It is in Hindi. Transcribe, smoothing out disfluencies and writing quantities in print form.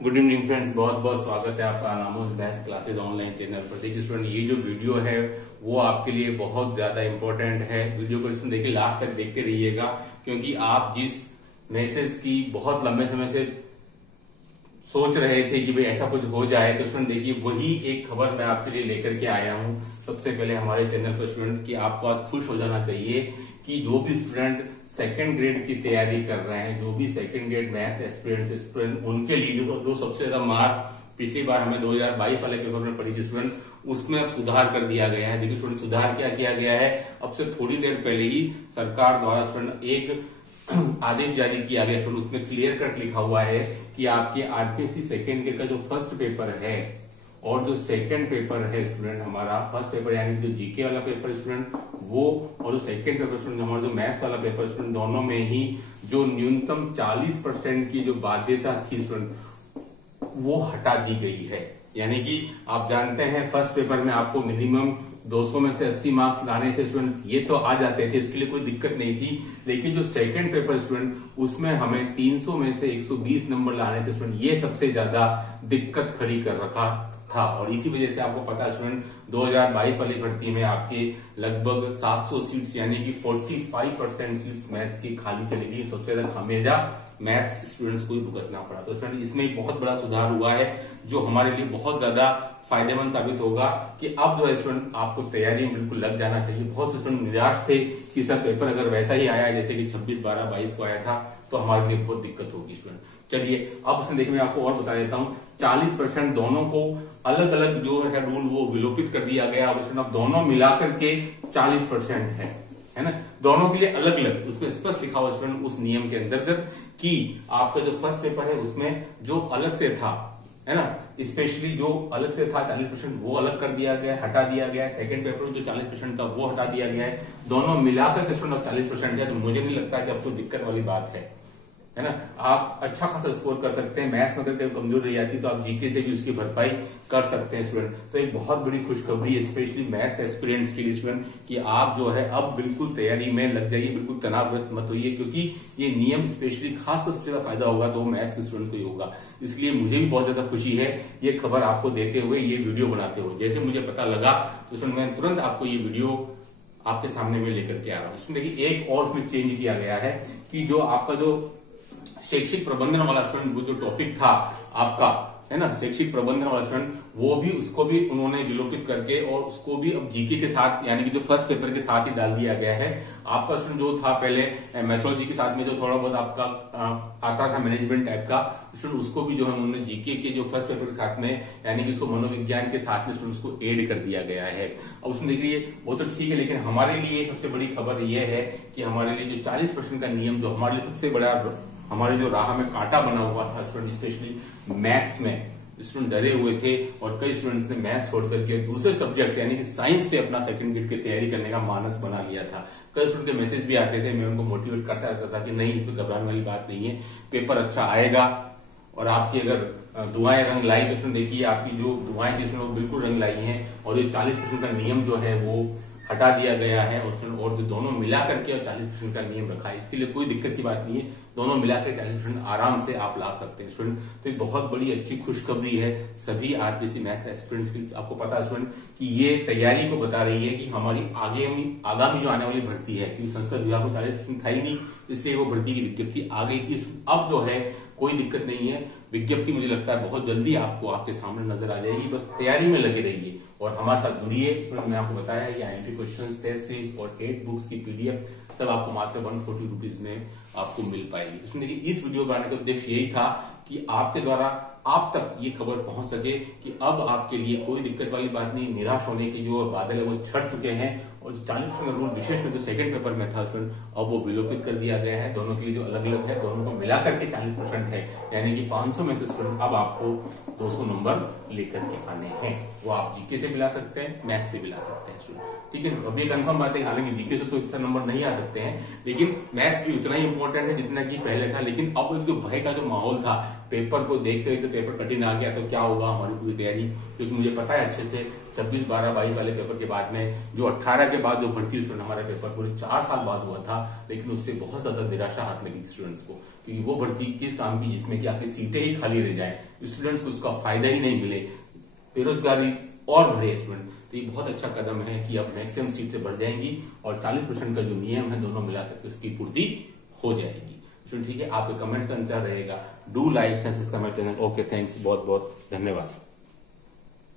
गुड इवनिंग फ्रेंड्स, बहुत बहुत स्वागत है आपका नामोज मैथ्स क्लासेज ऑनलाइन चैनल पर। देखिए स्टूडेंट, ये जो वीडियो है वो आपके लिए बहुत ज्यादा इंपॉर्टेंट है। वीडियो को स्टूडेंट देखिए लास्ट तक देखते रहिएगा, क्योंकि आप जिस मैसेज की बहुत लंबे समय से सोच रहे थे कि भाई ऐसा कुछ हो जाए, तो स्टूडेंट देखिए वही एक खबर मैं आपके लिए लेकर के आया हूं। सबसे पहले हमारे चैनल पर स्टूडेंट की आपको आज खुश हो जाना चाहिए कि जो भी स्टूडेंट सेकंड ग्रेड की तैयारी कर रहे हैं, जो भी second grade math aspirant student, उनके लिए जो सबसे ज्यादा मार्क पिछली बार हमें 2022 वाले पेपर में पड़ी थी स्टूडेंट, उसमें अब सुधार कर दिया गया है। देखिए स्टूडेंट, सुधार क्या किया गया है, अब से थोड़ी देर पहले ही सरकार द्वारा स्टूडेंट एक आदेश जारी किया गया। उसमें क्लियर कट लिखा हुआ है कि आपके आरपीएससी सेकेंड ग्रेड का जो फर्स्ट पेपर है और जो सेकंड पेपर है स्टूडेंट, हमारा फर्स्ट पेपर यानी जो जीके वाला पेपर स्टूडेंट वो, और जो सेकंड पेपर स्टूडेंट हमारा जो मैथ्स वाला पेपर स्टूडेंट, दोनों में ही जो न्यूनतम 40% की जो बाध्यता थी स्टूडेंट वो हटा दी गई है। यानी कि आप जानते हैं फर्स्ट पेपर में आपको मिनिमम 200 में से 80 मार्क्स लाने थे स्टूडेंट, ये तो आ जाते थे, इसके लिए कोई दिक्कत नहीं थी। लेकिन जो सेकंड पेपर स्टूडेंट, उसमें हमें 300 में से 120 नंबर लाने थे स्टूडेंट, ये सबसे ज्यादा दिक्कत खड़ी कर रखा था। और इसी वजह से आपको पता है स्टूडेंट 2022 वाली भर्ती में आपके लगभग 700 सीट्स यानी कि 45% सीट्स मैथ्स की खाली चली गई। सबसे ज्यादा खामियाजा मैथ्स स्टूडेंट्स को ही भुगतना पड़ा। तो स्टूडेंट इसमें बहुत बड़ा सुधार हुआ है, जो हमारे लिए बहुत ज्यादा फायदेमंद साबित होगा कि अब जो है स्टूडेंट आपको तैयारी में बिल्कुल लग जाना चाहिए। बहुत से स्टूडेंट निराश थे कि सर पेपर अगर वैसा ही आया जैसे कि 26/12/22 को आया था तो हमारे लिए बहुत दिक्कत होगी स्टूडेंट। चलिए अब उसमें देखिए मैं आपको और बता देता हूँ, 40% दोनों को अलग अलग जो है रूल वो विलोपित कर दिया गया। अब स्टूडेंट अब दोनों मिलाकर के 40% है ना, दोनों के लिए अलग अलग उसमें स्पष्ट लिखा हुआ स्टूडेंट उस नियम के अंतर्गत कि आपका जो फर्स्ट पेपर है उसमें जो अलग से था, है ना, स्पेशली जो अलग से था 40% वो अलग कर दिया गया, हटा दिया गया है। सेकंड पेपर में जो 40% था वो हटा दिया गया है। दोनों मिलाकर के स्टूडेंट 40% है, तो मुझे नहीं लगता कि आपको दिक्कत वाली बात है ना। आप अच्छा खासा स्कोर कर सकते हैं। मैथ्स में अगर कमजोर रह जाती तो आप जीके से भी उसकी भरपाई कर सकते हैं स्टूडेंट। तो एक बहुत बड़ी खुशखबरी है स्पेशली मैथ्स एस्पिरेंट्स के लिए स्टूडेंट कि आप जो है अब बिल्कुल तैयारी में लग जाइए, बिल्कुल तनावग्रस्त मत होइए, क्योंकि ये नियम स्पेशली खासकर सबसे ज्यादा फायदा होगा तो मैथ्स के स्टूडेंट को ही होगा। इसलिए मुझे भी बहुत ज्यादा खुशी है ये खबर आपको देते हुए, ये वीडियो बनाते हुए। जैसे मुझे पता लगा तो स्टूडेंट मैं तुरंत आपको ये वीडियो आपके सामने में लेकर के आ रहा हूं। इसमें देखिए एक और उसमें चेंज किया गया है कि जो आपका जो शैक्षिक प्रबंधन वाला स्टूडेंट, वो जो टॉपिक था आपका, है ना, शैक्षिक प्रबंधन वाला स्टूडेंट, वो भी उसको भी उन्होंने विलोपित करके और उसको भी अब जीके के साथ यानी कि जो फर्स्ट पेपर के साथ ही डाल दिया गया है। आपका स्टूडेंट जो था पहले मैथोलॉजी के साथ में जो थोड़ा बहुत आपका आता था मैनेजमेंट टाइप का स्टूडेंट, उसको भी जो है उन्होंने जीके के जो फर्स्ट पेपर के साथ में यानी कि उसको मनोविज्ञान के साथ में स्टूडेंट्स को एड कर दिया गया है। अब उसमें देखिए वो तो ठीक है, लेकिन हमारे लिए सबसे बड़ी खबर यह है कि हमारे लिए जो 40% का नियम, जो हमारे लिए सबसे बड़ा हमारे जो राह में कांटा बना हुआ था स्टूडेंट, स्पेशली मैथ्स में स्टूडेंट डरे हुए थे और कई स्टूडेंट्स ने मैथ्स छोड़ करके दूसरे सब्जेक्ट यानी कि साइंस से अपना सेकंड ग्रेड की तैयारी करने का मानस बना लिया था। कई स्टूडेंट के मैसेज भी आते थे, मैं उनको मोटिवेट करता रहता था कि नहीं, इसमें घबराने वाली बात नहीं है, पेपर अच्छा आएगा। और आपकी अगर दुआएं रंग लाई तो स्टूडेंट देखिए आपकी जो दुआएं थी वो बिल्कुल रंग लाई हैं, और ये 40% का नियम जो है वो हटा दिया गया है और जो दोनों मिला करके 40% का नियम रखा है। इसके लिए कोई दिक्कत की बात नहीं है, दोनों मिलाकर 40% आराम से आप ला सकते हैं स्टूडेंट। तो एक बहुत बड़ी अच्छी खुशखबरी है सभी आरपीएससी मैथ्स एस्पिरेंट्स की। आपको पता है स्टूडेंट कि ये तैयारी को बता रही है कि हमारी आगामी जो आने वाली भर्ती है, क्योंकि संस्कृत विभाग में 40% था ही नहीं, इसलिए वो भर्ती की विज्ञप्ति आ गई थी। अब जो है कोई दिक्कत नहीं है, विज्ञप्ति मुझे लगता है बहुत जल्दी आपको आपके सामने नजर आ जाएगी। बस तैयारी में लगे रहिए और हमारे साथ जुड़िए स्टूडेंट। मैंने आपको बताया कि आईएमपी क्वेश्चन, टेस्ट सीरीज और 8 बुक्स की पीडीएफ सब आपको मात्र 140 रुपीज में आपको मिल पाएगी। तो देखिए इस वीडियो बनाने का उद्देश्य यही था कि आपके द्वारा आप तक ये खबर पहुंच सके कि अब आपके लिए कोई दिक्कत वाली बात नहीं, निराश होने के जो बादल है वो छट चुके हैं। और 40% रूल विशेष में जो सेकंड पेपर में था स्टूडेंट, अब वो विलोपित कर दिया गया है। दोनों के लिए जो अलग अलग है, दोनों को मिलाकर के 40% है, यानी कि 500 में से स्टूडेंट अब आपको 200 नंबर लेकर के आने हैं। वो आप जीके से मिला सकते हैं, मैथ से मिला सकते हैं स्टूडेंट, ठीक है। अब ये कंफर्म बात है, हालांकि जीके से तो इतना नंबर नहीं आ सकते हैं, लेकिन मैथ्स भी उतना ही इंपॉर्टेंट है जितना कि पहले था। लेकिन अब जो भय का जो माहौल था पेपर को देखते हुए तो पेपर कठिन आ गया तो क्या होगा हमारी पूरी तैयारी, क्योंकि मुझे पता है अच्छे से 26, 12, 22 वाले पेपर के बाद में जो 18 के बाद जो भर्ती स्टूडेंट हमारा पेपर पूरे 4 साल बाद हुआ था, लेकिन उससे बहुत ज्यादा निराशा हाथ लगी स्टूडेंट्स को, क्योंकि वो भर्ती किस काम की जिसमें कि आपकी सीटें ही खाली रह जाए, स्टूडेंट्स को उसका फायदा ही नहीं मिले, बेरोजगारी और बढ़े स्टूडेंट। तो ये बहुत अच्छा कदम है कि अब मैक्सिमम सीट से बढ़ जाएंगी और 40% का जो नियम है दोनों मिलाकर उसकी पूर्ति हो जाएगी। ठीक है, आपके कमेंट्स का इंतजार रहेगा। Do like and subscribe my channel. Okay, thanks, बहुत बहुत धन्यवाद।